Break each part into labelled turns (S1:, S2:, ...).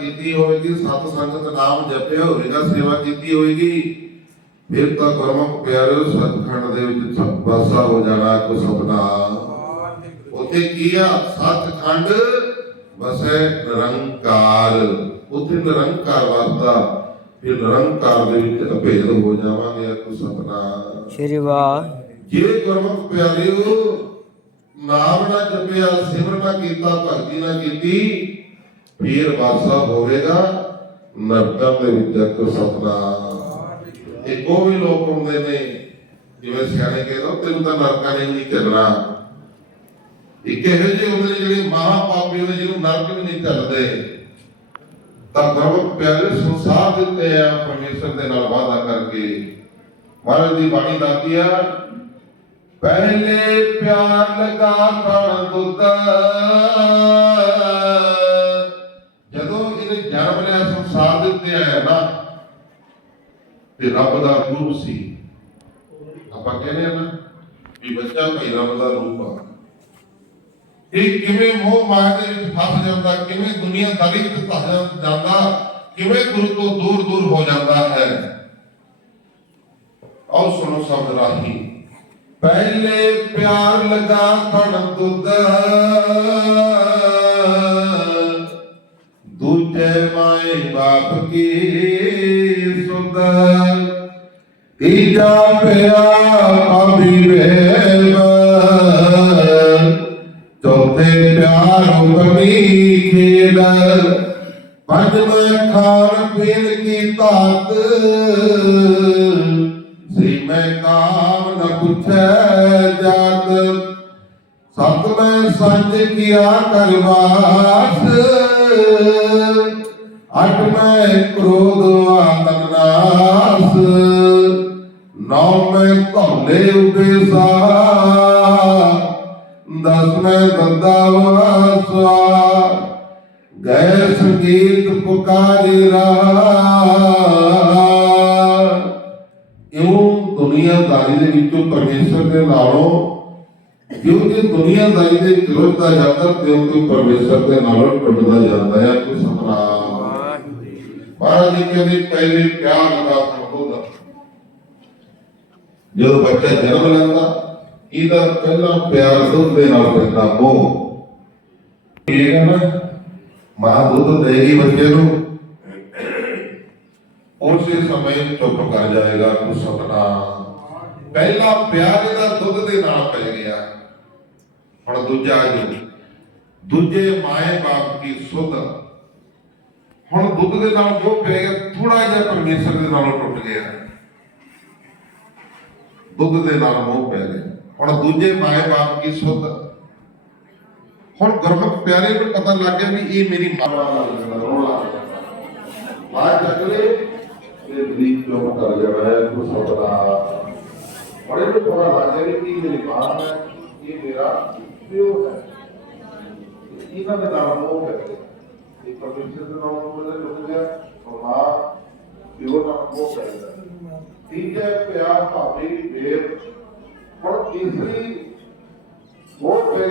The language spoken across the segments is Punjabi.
S1: ਕੀਤੀ ਹੋਵੇਗੀ ਸਤ ਸੰਗਤ ਨਾਮ ਜਪਿਆ ਹੋਵੇਗਾ ਸੇਵਾ ਕੀਤੀ ਹੋਵੇਗੀ। ਫਿਰ ਤਾਂ ਗੁਰਮੁਖ ਪਿਆਰਿਓ ਸਤਖੰਡ ਦੇ ਵਿੱਚ ਸਭ ਵਾਸਾ ਹੋ ਜਾਣਾ ਕੋ ਸੁਪਨਾ। ਉੱਥੇ ਕੀ ਆ? ਸਤਖੰਡ ਵਸੈ ਨਿਰੰਕਾਰ। ਉੱਥੇ ਨਿਰੰਕਾਰ ਵਸਦਾ ਫਿਰ ਨਿਰੰਕਾਰ ਦੇ ਵਿੱਚ ਅਭੇਦ ਹੋ ਜਾਵਾਂਗੇ ਕੋ ਸੁਪਨਾ।
S2: ਸ਼੍ਰੀ ਵਾਹ
S1: ਜੇ ਗੁਰਮੁਖ ਪਿਆਰਿਓ ਨਾਮ ਨਾ ਜਪਿਆ ਸਿਮਰਨ ਨਾ ਕੀਤਾ ਭਗਤੀ ਨਾ ਕੀਤੀ ਫਿਰ ਵਾਸਾ ਹੋਵੇਗਾ, ਨਰਕਾਂ ਦੇ ਵਿੱਚ ਇੱਕ ਸਤਨਾਮ। ਇੱਕ ਉਹ ਵੀ ਲੋਕ ਹੁੰਦੇ ਨੇ, ਜਿਵੇਂ ਸਿਆਣੇ ਕਹਿੰਦੇ ਤੈਨੂੰ ਤਾਂ ਨਰਕਾਂ ਨੇ ਨਹੀਂ ਚੱਲਣਾ। ਇੱਕ ਇਹੋ ਜਿਹੇ ਹੁੰਦੇ ਨੇ ਜਿਹੜੇ ਮਹਾ ਹੁੰਦੇ, ਜਿਹਨੂੰ ਨਰਕ ਵੀ ਨਹੀਂ ਚੱਲਦੇ। ਤਾਂ ਗੁਰਮੁਖ ਪਿਆਰੇ ਸੰਸਾਰ ਦਿੱਤੇ ਆ, ਪਰਮੇਸ਼ਰ ਦੇ ਨਾਲ ਵਾਅਦਾ ਕਰਕੇ। ਮਹਾਰਾਜ ਦੀ ਬਾਣੀ ਦੱਸਦੀ ਆ, ਪਹਿਲੇ ਪਿਆਰ ਲਗਾ ਤਣ ਦੁੱਧ? ਲਿਆ ਸੰਸਾਰ ਆਇਆ ਨਾ, ਤੇ ਰੱਬ ਦਾ ਰੂਪ ਸੀ। ਆਪਾਂ ਕਹਿੰਦੇ ਆ ਨਾ ਵੀ ਬੱਚਾ ਭਾਈ ਰੱਬ ਦਾ ਰੂਪ ਆ। ਇਹ ਕਿਵੇਂ ਮੋਹ ਮਾਇਆ ਦੇ ਵਿੱਚ ਫਸ ਜਾਂਦਾ, ਕਿਵੇਂ ਦੁਨੀਆਦਾਰੀ ਵਿੱਚ ਫਸ ਜਾਂਦਾ, ਕਿਵੇਂ ਗੁਰੂ ਤੋਂ ਦੂਰ ਦੂਰ ਹੋ ਜਾਂਦਾ ਹੈ। ਆਓ ਸੁਣੋ ਸ਼ਬਦ ਰਾਹੀਂ। ਪਹਿਲੇ ਪਿਆਰ ਲਗਾ ਤਣ ਦੁੱਧ। ਦੂਜੇ ਮਾਏ ਬਾਪ ਕੀ ਸੁਧ ਤੀਜਾ ਪਿਆਰ ਅਭਿਵੇਵ ਚੌਥੇ ਪਿਆਰ ਉਪਮੀ ਖੇਲ ਪੰਜਵੇਂ ਖਾਣ ਪੀਣ ਕੀ ਤਾਤ ਸੀ ਮੈਂ ਕਾਮ ਨ ਪੁੱਛੈ ਜਾਤ। ਸਤਵੇਂ ਸੰਜ ਕੀਆ ਕਰਵਾਸ। ਅਠਵੇਂ ਕ੍ਰੋਧ ਆਤਮ ਨਾਸ ਨੌਵੇਂ ਭੌਲੇ ਉਪੇਸਾ ਦਸਵੇਂ ਬੰਦਾ ਵਾਸਾ ਗਏ ਸੰਗੀਤ ਪੁਕਾਰਿ ਰਾ ਇਉਂ ਦੁਨੀਆਦਾਰੀ ਦੇ ਵਿੱਚੋਂ ਪਰਮੇਸ਼ਰ ਦੇ ਨਾਲੋਂ, ਜਿਉਂ ਕਿ ਦੁਨੀਆਦਾਰੀ ਦੇ ਵਿਰੋਧਤਾ ਜਾਂਦਾ, ਤਿਉਂ ਤਿਉਂ ਪਰਮੇਸ਼ਰ ਦੇ ਨਾਲੋਂ ਟੁੱਟਦਾ ਜਾਂਦਾ ਹੈ ਕੋਈ ਸਤਨਾਮ। ਮਹਾਰਾਜ ਜੀ ਕਹਿੰਦੇ ਪਹਿਲੇ ਪਿਆਰ ਦਾ ਸੰਬੋਧ ਜਦੋਂ ਬੱਚਾ ਜਨਮ ਲੈਂਦਾ, ਇਹਦਾ ਪਹਿਲਾ ਪਿਆਰ ਦੁੱਧ ਦੇ ਨਾਲ ਪੈਂਦਾ ਮੋਹ। ਇਹ ਨਾ ਮਾਂ ਦੁੱਧ ਦੇਗੀ ਬੱਚੇ ਨੂੰ। ਉਸੇ ਸਮੇਂ ਚੁੱਪ ਕਰ ਜਾਏਗਾ, ਤੂੰ ਸਤਨਾਮ। ਪਹਿਲਾ ਪਿਆਰ ਇਹਦਾ ਦੁੱਧ ਦੇ ਨਾਲ ਪੈ ਗਿਆ। ਹੁਣ ਦੂਜਾ ਜੀ ਦੂਜੇ ਮਾਏ ਬਾਪ ਕੀ ਸੁਧ ਹੁਣ ਦੁੱਧ ਦੇ ਨਾਲ ਜੋ ਪੈ ਗਿਆ ਥੋੜਾ ਜਿਹਾ ਪਰਮੇਸ਼ਰ ਦੇ ਨਾਲੋਂ ਟੁੱਟ ਗਿਆ। ਦੁੱਧ ਦੇ ਨਾਲ ਮੋਹ ਪੈ ਗਿਆ। ਹੁਣ ਦੂਜੇ ਮਾਏ ਬਾਪ ਕੀ ਸੁਧ? ਹੁਣ ਗੁਰਮੁਖ ਪਿਆਰੇ ਨੂੰ ਪਤਾ ਲੱਗ ਗਿਆ ਵੀ ਇਹ ਮੇਰੀ ਮਾਂ ਲੱਗ ਜਾਣਾ ਰੋਣਾ ਬਾਹਰ ਚੱਕਲੇ ਤੇ ਬਲੀਕ ਕਿਉਂ ਕਰ ਜਾਣਾ ਹੈ ਤੂੰ ਸਤਨਾ ਬੜੇ ਨੂੰ ਪਤਾ ਲੱਗ ਗਿਆ ਵੀ ਇਹ ਮੇਰੀ ਮਾਂ ਹੈ, ਇਹ ਮੇਰਾ ਪਿਓ ਹੈ। ਇਹਨਾਂ ਦੇ ਨਾਲ ਮੋਹ ਹੈ ਇਹ ਪਰਮੇਸ਼ਰ ਦੇ ਨਾਲ ਮੋਹ ਦੇ ਲੁਕ ਗਿਆ ਔਰ ਮਾਂ ਪਿਓ ਨਾਲ ਮੋਹ ਕਰਦਾ ਠੀਕ ਹੈ ਪਿਆਰ ਭਾਵੇਂ ਵੇਰ ਹੁਣ ਤੀਸਰੀ ਉਹ ਪੈ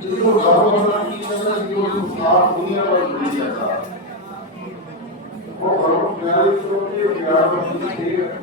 S1: ਜਿਸ ਨੂੰ ਰੱਬ ਬਣਾ ਕੀ ਕਹਿੰਦਾ ਕਿ ਉਹ ਸਾਫ਼ ਦੁਨੀਆ ਵਿੱਚ ਨਹੀਂ ਜਾਂਦਾ ਉਹ ਹਰੋ ਪਿਆਰੀ ਤੋਂ ਕੀ ਪਿਆਰ ਨੂੰ ਠੀਕ ਹੈ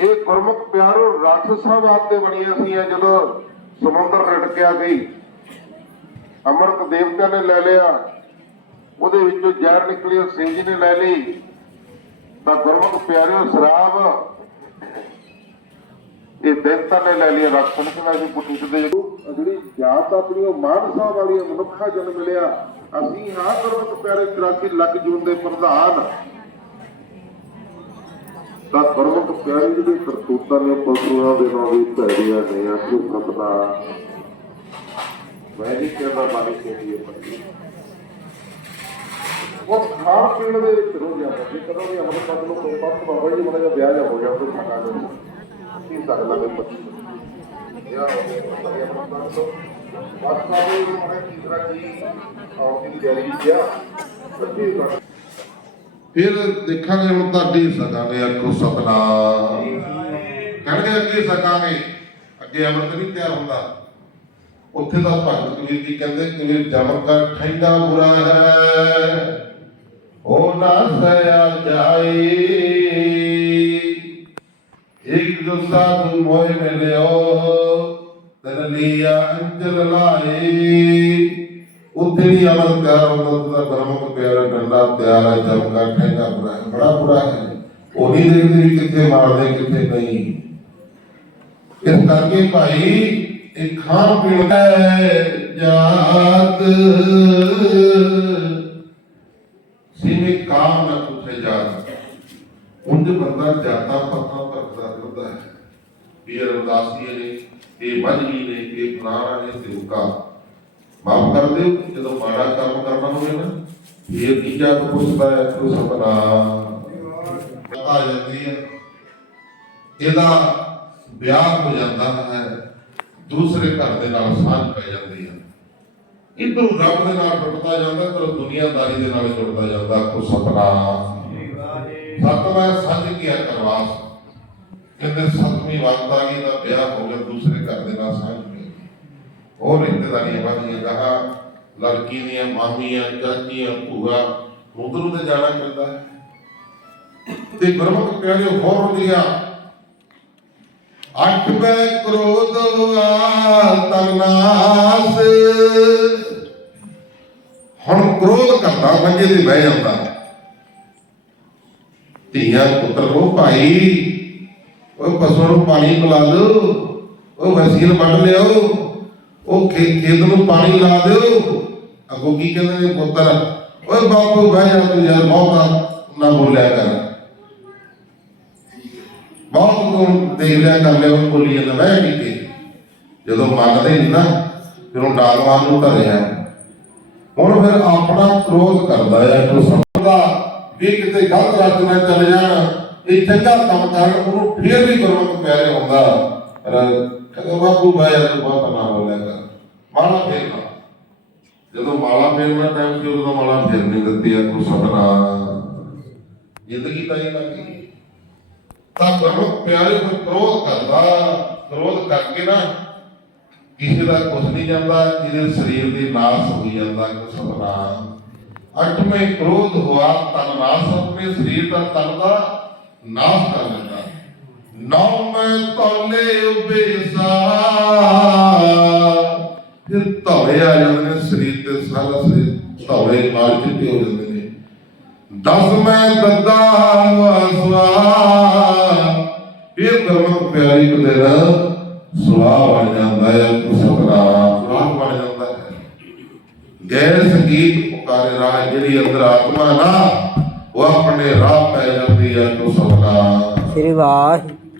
S1: ਇਹ ਗੁਰਮੁਖ ਪਿਆਰੋ ਰਾਖਸਾਂ ਵਾਸਤੇ ਬਣੀਆਂ ਸੀ ਜਦੋਂ ਸਮੁੰਦਰ ਰਟਕਿਆ ਗਈ ਅੰਮ੍ਰਿਤ ਦੇਵਤਾ ਨੇ ਲੈ ਲਿਆ, ਉਹਦੇ ਵਿੱਚੋਂ ਜ਼ਹਿਰ ਨਿਕਲਿਆ ਸਿੰਘ ਜੀ ਨੇ ਲੈ ਲਈ। ਤਾਂ ਗੁਰਮੁਖ ਪਿਆਰਿਓ ਸ਼ਰਾਬ ਇਹ ਦੇਵਤਾ ਨੇ ਲੈ ਲਿਆ ਰਾਖਣ ਕਿ ਵੈਸੇ ਪੁੱਠੀ ਸਿੱਧੇ ਜਿਹੜੀ ਜਾਤ ਆਪਣੀ, ਉਹ ਸਾਹਿਬ ਵਾਲੀ ਮਨੁੱਖਾ ਜਨਮ ਮਿਲਿਆ ਅਸੀਂ ਹਾਂ ਗੁਰਮੁਖ ਪਿਆਰੇ 84 ਲੱਖ ਜੂਨ ਦੇ ਪ੍ਰਧਾਨ। ਤਾਂ ਗੁਰਮੁਖ ਪਿਆਰੇ ਜਿਹੜੇ ਕਰਤੂਤਾਂ ਨੇ, ਪਸ਼ੂਆਂ ਦੇ ਨਾਲ ਵੀ ਭੈੜੀਆਂ ਨੇ ਆਖੋ ਸਤਨਾ ਮੈਂ ਨਹੀਂ ਕਹਿੰਦਾ ਮਾਨੀ ਕਹਿੰਦੀ ਹੈ ਪਤੀ ਉਹ ਖਾਣ ਪੀਣ ਦੇ ਵਿੱਚ ਰੋ ਜਾਂਦਾ ਸੀ ਕਦੋਂ ਵੀ ਅਮਰ ਪਦ ਨੂੰ ਕੋਈ ਪੱਤ ਬਾਬਾ ਜੀ ਮਨ ਦਾ ਵਿਆਹ ਜਾ ਹੋ ਗਿਆ ਉਹ ਸਾਡਾ ਨਹੀਂ। ਕੀ ਸਕਦਾ ਮੈਂ ਪਤੀ ਵਿਆਹ ਹੋ ਗਿਆ ਪਤਾ ਨਹੀਂ ਅਮਰ ਪਦ ਤੋਂ ਬਸ ਸਾਰੇ ਮੈਂ ਤੀਸਰਾ ਜੀ ਆਉਣ ਦੀ ਤਿਆਰੀ ਕਿਹਾ ਸੱਚੀ ਗੱਲ। ਫਿਰ ਦੇਖਾਂਗੇ ਹੁਣ ਤੁਹਾਡੀ ਸਕਾਂਗੇ ਅੱਗੋਂ ਸਤਨਾਮ ਕਹਿਣਗੇ ਅੱਗੇ ਸਕਾਂਗੇ। ਅੱਗੇ ਅਮਰਤ ਨਹੀਂ ਤਿਆਰ ਹੁੰਦਾ। ਉੱਥੇ ਦਾ ਭਗਤ ਕਬੀਰ ਜੀ ਕਹਿੰਦੇ ਕਬੀਰ ਜਮ ਕਰ ਠੰਡਾ ਬੁਰਾ ਹੈ। ਉਹ ਨਾ ਸਇਆ ਜਾਈ ਇੱਕ ਜੋ ਸਾਧੂ ਮੋਹ ਮਿਲਿਓ, ਤਨ ਲਿਆ ਅੰਜਲ ਲਾਈ ਉੱਥੇ ਵੀ ਅਮਰ ਪਿਆਰ ਹੁੰਦਾ ਦਾ ਬ੍ਰਹਮ ਪਿਆਰਾ, ਡੰਡਾ ਪਿਆਰ ਹੈ ਜਮ ਕਰ ਠੰਡਾ ਬੁਰਾ ਹੈ ਬੜਾ ਬੁਰਾ ਹੈ। ਉਹ ਨਹੀਂ ਦੇਖਦੇ ਵੀ ਕਿੱਥੇ ਮਾਰਦੇ, ਕਿੱਥੇ ਨਹੀਂ। ਇਸ ਕਰਕੇ ਭਾਈ, ਇਹ ਖਾਣ ਪੀਣ ਹੈ ਜਾਤ ਸਿਮੇ ਕਾਮ ਨਾ ਪੁੱਛੇ ਜਾਤ ਉਂਝ ਬੰਦਾ ਜਾਤਾਂ ਪੱਤਾਂ ਭਰਦਾ ਫਿਰਦਾ ਹੈ। ਇਹ ਰਵਦਾਸੀ ਨੇ, ਇਹ ਮਜਲੀ ਨੇ, ਇਹ ਫਲਾਣਾ ਨੇ ਤੇ ਉਕਾ ਮਾਫ ਕਰ ਦਿਓ ਜਦੋਂ ਮਾੜਾ ਕੰਮ ਕਰਨਾ ਹੋਵੇ ਨਾ, ਇਹ ਨਹੀਂ ਜਾ ਕੇ ਪੁੱਛਦਾ ਹੈ ਤੂੰ ਸਪਨਾ ਆ ਜਾਂਦੀ ਹੈ। ਇਹਦਾ ਵਿਆਹ ਹੋ ਜਾਂਦਾ ਹੈ, ਦੂਸਰੇ ਘਰ ਦੇ ਨਾਲ ਸਾਂਝ ਪੈ ਜਾਂਦੀ ਹੈ। ਇਧਰੋਂ ਰੱਬ ਦੇ ਨਾਲ ਟੁੱਟਦਾ ਜਾਂਦਾ ਤੇ ਦੁਨੀਆਦਾਰੀ ਦੇ ਨਾਲ ਜੁੜਦਾ ਜਾਂਦਾ ਕੋ ਸਪਨਾ ਸਤਵਾ ਸੱਜ ਗਿਆ ਕਰਵਾਸ? ਕਹਿੰਦੇ, ਸਤਵੀਂ ਵਕਤ ਆ ਦਾ ਵਿਆਹ ਹੋ ਗਿਆ, ਦੂਸਰੇ ਘਰ ਦੇ ਨਾਲ ਸਾਂਝ ਪੈ ਗਈ ਉਹ ਰਿਸ਼ਤੇਦਾਰੀਆਂ ਵਧੀਆਂ ਕਹਾ ਲੜਕੀ ਦੀਆਂ ਮਾਮੀਆਂ, ਚਾਚੀਆਂ, ਭੂਆ, ਉਧਰੋਂ ਤੇ ਜਾਣਾ ਪੈਂਦਾ ਹੈ। ਤੇ ਗੁਰਮੁਖ ਪਿਆਰੇ ਹੋਰ ਹੁੰਦੀਆਂ, ਅੱਠ ਬੈ ਕ੍ਰੋਧ ਵਾ ਹੁਣ ਕ੍ਰੋਧ ਕਰਦਾ, ਮੰਜੇ ਤੇ ਬਹਿ ਜਾਂਦਾ। ਧੀਆਂ ਪੁੱਤਰ ਉਹ ਭਾਈ, ਉਹ ਪਸ਼ੂ ਨੂੰ ਪਾਣੀ ਪਿਲਾ ਦਿਓ ਉਹ ਵਸੀਲ ਵੱਢ ਲਿਓ ਉਹ ਖੇਤ ਨੂੰ ਪਾਣੀ ਲਾ ਦਿਓ। ਅੱਗੋਂ ਕੀ ਕਹਿੰਦੇ ਨੇ ਪੁੱਤਰ ਓਏ ਬਾਪੂ, ਬਹਿ ਜਾ ਤੂੰ ਯਾਰ, ਬਹੁਤਾ ਨਾ ਬੋਲਿਆ ਕਰ। ਬਹੁਤ ਨੂੰ ਦੇਖ ਲਿਆ ਕਰ ਲਿਆ ਉਹ ਬੋਲੀ ਜਾਂਦਾ ਮੈਂ ਨਹੀਂ ਜਦੋਂ ਮੰਨਦੇ ਨਹੀਂ ਨਾ, ਫਿਰ ਉਹ ਡਾਲਵਾਨ ਨੂੰ ਧਰਿਆ। ਹੁਣ ਫਿਰ ਆਪਣਾ ਕ੍ਰੋਧ ਕਰਦਾ ਹੈ ਤੂੰ ਸਮਝਦਾ ਵੀ ਕਿਤੇ ਗਲਤ ਰਸਤੇ ਨਾਲ ਚੱਲ ਜਾਣ ਇਹ ਚੰਗਾ ਕੰਮ ਕਰਨ, ਉਹਨੂੰ ਫੇਰ ਵੀ ਗੁਰਮੁਖ ਪਿਆਰੇ ਹੁੰਦਾ। ਕਹਿੰਦਾ ਬਾਪੂ ਬਾਇਆ ਤੂੰ ਬਹੁਤ ਨਾ ਬੋਲਿਆ ਕਰ ਮਾਲਾ ਫੇਰਨਾ। ਜਦੋਂ ਮਾਲਾ ਫੇਰਨਾ ਟਾਈਮ ਸੀ, ਉਦੋਂ ਮਾਲਾ ਫੇਰ ਦਿੱਤੀ ਆ ਤੂੰ ਸਪਨਾ ਜ਼ਿੰਦਗੀ ਤਾਂ ਹੀ ਲੱਗੀ ਤਾਂ ਗੁਰਮੁਖ ਪਿਆਰੇ ਕੋਈ ਕ੍ਰੋਧ ਕਰਦਾ ਕ੍ਰੋਧ ਕਰਕੇ ਨਾ ਕਿਸੇ ਦਾ ਕੁਝ ਨਹੀਂ ਜਾਂਦਾ ਇਹਦੇ ਸਰੀਰ ਦੀ ਨਾਸ ਹੋਈ ਜਾਂਦਾ ਕਿ ਸਤਨਾਮ। ਅੱਠਵੇਂ ਕ੍ਰੋਧ ਹੋਆ ਤਨ ਨਾਸ, ਆਪਣੇ ਸਰੀਰ ਦਾ ਤਨ ਦਾ ਨਾਸ ਕਰ ਲੈਂਦਾ ਨੌ ਉਬੇਸਾ ਫਿਰ ਧੌਲੇ ਆ ਜਾਂਦੇ ਨੇ, ਸਰੀਰ ਤੇ ਸਾਰਾ ਸਰੀਰ ਧੌਲੇ ਨਾਲ ਚਿੱਟੇ ਹੋ ਜਾਂਦੇ ਨੇ। ਦਸ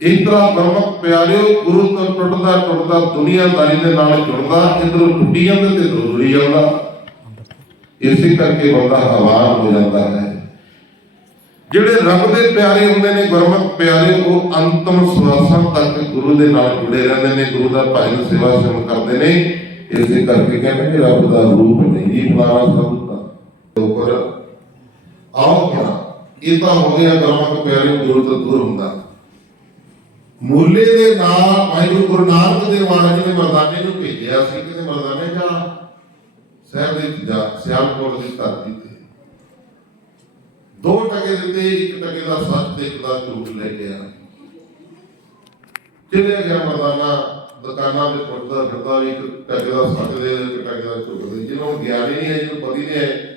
S1: ਇਸ ਤਰ੍ਹਾਂ ਗੁਰਮੁਖ ਪਿਆਰਿਓ, ਗੁਰੂ ਤੋਂ ਟੁੱਟਦਾ ਟੁੱਟਦਾ ਦੁਨੀਆਦਾਰੀ ਦੇ ਨਾਲ ਜੁੜਦਾ, ਇਧਰੋਂ ਟੁੱਟੀ ਜਾਂਦਾ ਤੇ ਇਧਰੋਂ ਜਾਂਦਾ। ਇਸੇ ਕਰਕੇ ਬੰਦਾ ਹਵਾਨ ਹੋ ਜਾਂਦਾ ਹੈ। ਜਿਹੜੇ ਰੱਬ ਦੇ ਪਿਆਰੇ ਹੁੰਦੇ ਨੇ, ਗੁਰਮੁਖ ਪਿਆਰੇ, ਉਹ ਅੰਤਮ ਸਵਾਸਾਂ ਤੱਕ ਗੁਰੂ ਦੇ ਨਾਲ ਜੁੜੇ ਰਹਿੰਦੇ ਨੇ, ਗੁਰੂ ਦਾ ਭਜਨ ਸੇਵਾ ਸਿਮਰਨ ਕਰਦੇ ਨੇ। ਇਸੇ ਕਰਕੇ ਕਹਿੰਦੇ ਕਿ ਰੱਬ ਦਾ ਰੂਪ ਨਹੀਂ ਜੀ ਸਭ ਦਾ। ਉੱਪਰ ਆਓ ਇਹ ਤਾਂ ਹੋ ਗਿਆ, ਗੁਰਮੁਖ ਪਿਆਰੇ, ਗੁਰੂ ਤੋਂ ਦੂਰ ਹੁੰਦਾ। ਮੂਲੇ ਦੇ ਨਾਲ ਵਾਹਿਗੁਰੂ ਗੁਰੂ ਨਾਨਕ ਦੇਵ ਮਹਾਰਾਜ ਨੇ ਮਰਦਾਨੇ ਨੂੰ ਭੇਜਿਆ ਸੀ ਕਿ ਮਰਦਾਨੇ ਜਾ ਸਾਹਿਬ ਦੇ ਸਿਆਲਕੋਟ ਦੀ ਧਰਤੀ ਤੇ। ਦੋ ਟਕੇ ਦਿੱਤੇ, ਇੱਕ ਟਕੇ ਦਾ ਸੱਚ ਤੇ ਇੱਕ ਦਾ ਝੂਠ ਲੈ ਗਿਆ ਚਲਿਆ ਗਿਆ ਮਰਦਾਨਾ, ਦੁਕਾਨਾਂ ਤੇ ਪੁੱਟਦਾ ਫਿਰਦਾ ਵੀ ਇੱਕ ਟਕੇ ਦਾ ਸੱਚ ਦੇ, ਇੱਕ ਟਕੇ ਦਾ ਝੂਠ ਦੇ। ਜਿਹਨੂੰ ਗਿਆਨ ਹੀ ਨਹੀਂ ਹੈ, ਜਿਹਨੂੰ ਪਤੀ ਨਹੀਂ ਹੈ